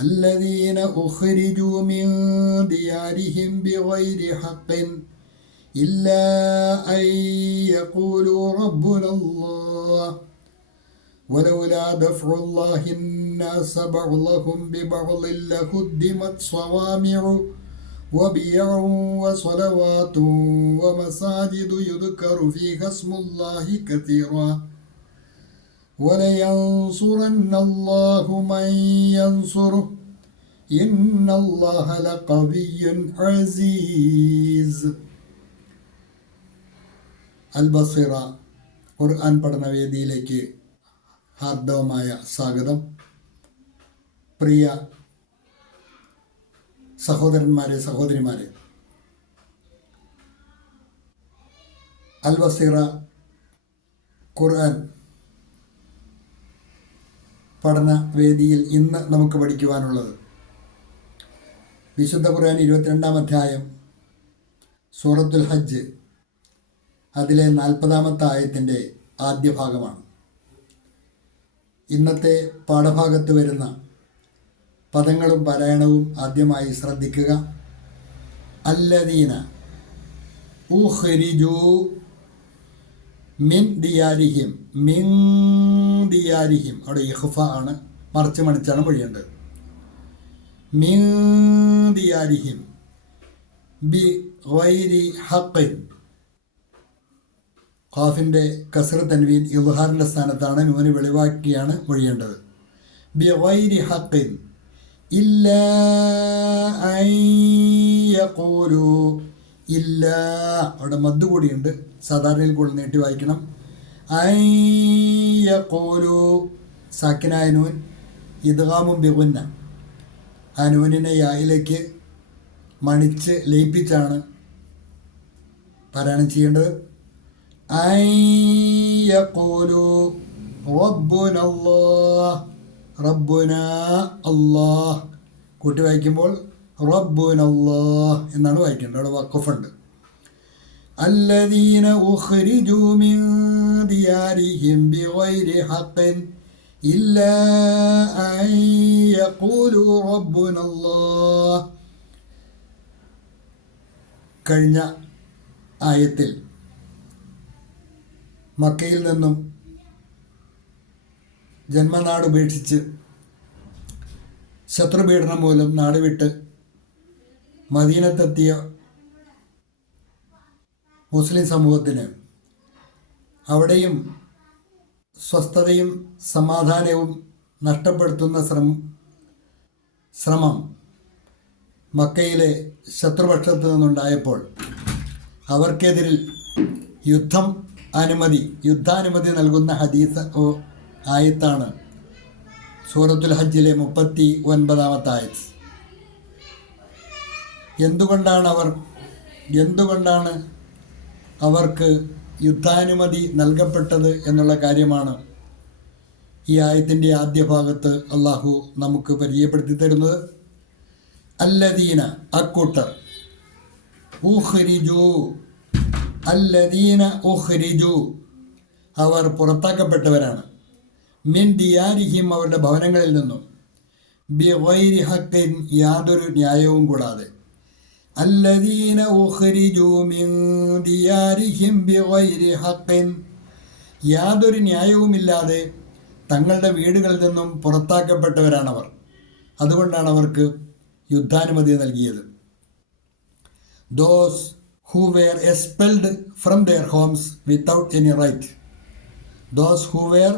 الذين أخرجوا من ديارهم بغير حق إلا أن يقولوا ربنا الله. ولولا دفع الله الناس بعضهم ببعض لهدمت صوامع وبيع وصلوات ومساجد يذكر فيها اسم الله كثيرا. ولينصرن الله من ينصره. إن الله لقوي عزيز അൽബസിറ ഖുർആൻ പഠനവേദിയിലേക്ക് ഹാർദവമായ സ്വാഗതം പ്രിയ സഹോദരന്മാരെ സഹോദരിമാരെ അൽബസിറ ഖുർആൻ പഠന വേദിയിൽ ഇന്ന് നമുക്ക് പഠിക്കുവാനുള്ളത് വിശുദ്ധ ഖുർആൻ ഇരുപത്തിരണ്ടാം അധ്യായം സൂറത്തുൽ ഹജ്ജ് അതിലെ നാൽപ്പതാമത്തെ ആയത്തിന്റെ ആദ്യ ഭാഗമാണ്. ഇന്നത്തെ പാഠഭാഗത്ത് വരുന്ന പദങ്ങളും പാരായണവും ആദ്യമായി ശ്രദ്ധിക്കുക. അല്ലദീന ഉഹ്രിജു മിൻ ദിയാരിഹിം മിൻ ദിയാരിഹിം. അവിടെ ഇഹ്ഫ ആണ് മറിച്ച് മണിച്ചാണ് പൊഴിയേണ്ടത് മിൻ ദിയാരിഹിം ബി حق. ഖാഫിന്റെ കസർ തൻവീൻ ഇൽഹാറിന്റെ സ്ഥാനത്താണ് നൂന് വെളിവാക്കിയാണ് മൊഴിയേണ്ടത് ബി വൈരി ഹക്കിൻ ഇല്ല യഖൂലു ഇല്ല. അവിടെ മദ്ദ് കൂടിയുണ്ട്. സാധാരണയിൽ കൂടുതൽ നീട്ടി വായിക്കണം. ഐയക്കോലു സാക്കിനായ നൂൻ ഇദ്ഗാമും ബിഗുന്ന. ആ നൂനിനെ യായിലേക്ക് മണിച്ച് ലയിപ്പിച്ചാണ് പാരായണം ചെയ്യേണ്ടത് ഐയക്കോലു റബ്ബുന അല്ലാഹ് റബ്ബുന അല്ലാഹ് കൂട്ടി വായിക്കുമ്പോൾ റബ്ബുന അല്ലാഹ് എന്നാണ് വായിക്കേണ്ടത് അവിടെ വക്കഫുണ്ട് الذين أخرجوا من ديارهم بغير حق إلا أن യഖൂലു റബ്ബുനല്ലാഹ്. കഴിഞ്ഞ ആയത്തിൽ മക്കയിൽ നിന്നും ജന്മനാട് ഉപേക്ഷിച്ച് ശത്രുപീഡനം മൂലം നാട് വിട്ട് മദീനത്തെത്തിയ മുസ്ലിം സമൂഹത്തിന് അവിടെയും സ്വസ്ഥതയും സമാധാനവും നഷ്ടപ്പെടുത്തുന്ന ശ്രമം ശ്രമം മക്കയിലെ ശത്രുപക്ഷത്ത് നിന്നുണ്ടായപ്പോൾ അവർക്കെതിരിൽ യുദ്ധം അനുമതി യുദ്ധാനുമതി നൽകുന്ന ഹദീസ് ആയത്താണ് സൂറത്തുൽ ഹജ്ജിലെ മുപ്പത്തി ഒൻപതാമത്തെ ആയത്ത്. എന്തുകൊണ്ടാണ് അവർ എന്തുകൊണ്ടാണ് അവർക്ക് യുദ്ധാനുമതി നൽകപ്പെട്ടത് എന്നുള്ള കാര്യമാണ് ഈ ആയത്തിന്റെ ആദ്യ ഭാഗത്ത് അള്ളാഹു നമുക്ക് പരിചയപ്പെടുത്തി തരുന്നത്. അല്ലദീന അക്കൂട്ടർ. ഊഹ്രിജു അല്ലദീന ഊഹ്രിജു അവർ പുറത്താക്കപ്പെട്ടവരാണ്. മിൻ ദിയാരിഹിം അവരുടെ ഭവനങ്ങളിൽ നിന്നും. ബിവൈരി ഹക്കിൻ യാതൊരു ന്യായവും കൂടാതെ. അല്ലദീന ഉഖ്രിജു മിൻ ദിയാരിഹിം ബിവൈരി ഹക്കിൻ. യാതൊരു ന്യായവുമില്ലാതെ തങ്ങളുടെ വീടുകളിൽ നിന്നും പുറത്താക്കപ്പെട്ടവരാണവർ അതുകൊണ്ടാണ് അവർക്ക് യുദ്ധാനുമതി നൽകിയത് those who were expelled from their homes without any right those who were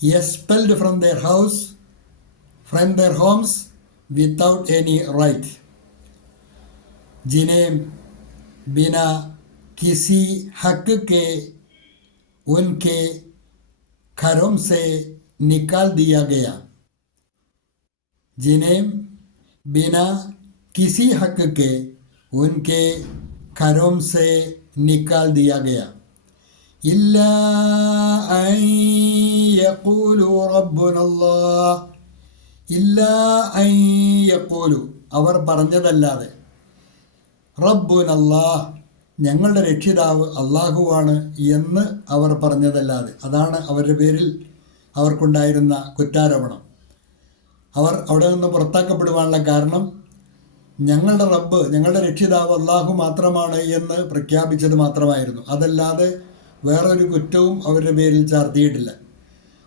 expelled from their house from their homes without any right जिन्हें बिना किसी हक के उनके घरों से निकाल दिया गया जिन्हें बिना किसी हक के उनके घरों से निकाल दिया गया इल्ला अन यक़ूलू റബ്ബുനല്ലാഹ് ഇല്ല അൻ യഖൂലു അവർ പറഞ്ഞതല്ലാതെ റബ്ബുനല്ലാഹ് ഞങ്ങളുടെ രക്ഷിതാവ് അള്ളാഹുവാണ് എന്ന് അവർ പറഞ്ഞതല്ലാതെ. അതാണ് അവരുടെ പേരിൽ അവർക്കുണ്ടായിരുന്ന കുറ്റാരോപണം. അവർ അവിടെ നിന്ന് പുറത്താക്കപ്പെടുവാനുള്ള കാരണം ഞങ്ങളുടെ റബ്ബ് ഞങ്ങളുടെ രക്ഷിതാവ് അള്ളാഹു മാത്രമാണ് എന്ന് പ്രഖ്യാപിച്ചത് മാത്രമായിരുന്നു. അതല്ലാതെ വേറൊരു കുറ്റവും അവരുടെ പേരിൽ ചാർത്തിയിട്ടില്ല.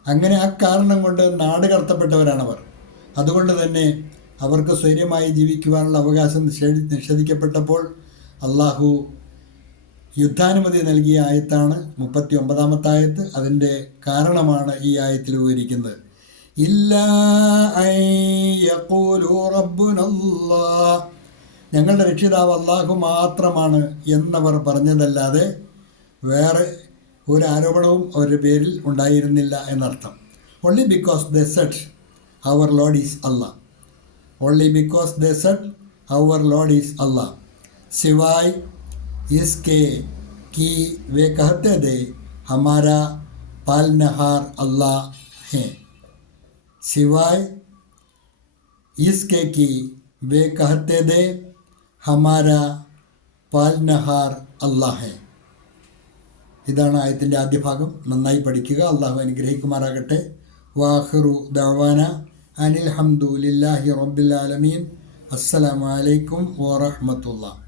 അങ്ങനെ ആ കാരണം കൊണ്ട് നാട് കടത്തപ്പെട്ടവരാണവർ. അതുകൊണ്ട് തന്നെ അവർക്ക് സ്വൈര്യമായി ജീവിക്കുവാനുള്ള അവകാശം നിഷേധി നിഷേധിക്കപ്പെട്ടപ്പോൾ അള്ളാഹു യുദ്ധാനുമതി നൽകിയ ആയത്താണ് മുപ്പത്തി ഒമ്പതാമത്തെ ആയത്ത്. അതിന്റെ കാരണമാണ് ഈ ആയത്തിൽ വിവരിക്കുന്നത്. ഞങ്ങളുടെ രക്ഷിതാവ് അള്ളാഹു മാത്രമാണ് എന്നവർ പറഞ്ഞതല്ലാതെ വേറെ ഒരു ആരോപണവും അവരുടെ പേരിൽ ഉണ്ടായിരുന്നില്ല എന്നർത്ഥം. Only because they said our Lord is Allah only because they said our Lord is Allah സിവായ് इसके कि वे कहते थे हमारा पालनहार अल्लाह है सिवाय इसके कि वे कहते थे हमारा പാൽനഹാർ അള്ളാഹെ ഇതാണ് ആയത്തിൻ്റെ ആദ്യ ഭാഗം നന്നായി പഠിക്കുക അള്ളാഹു അനുഗ്രഹിക്കുമാറാകട്ടെ വാഹിറു ദവാന അനിൽ ഹംദു ലില്ലാഹി റബ്ബിൽ ആലമീൻ അസ്സലാമു അലൈക്കും വറഹ്മത്തുള്ളാഹി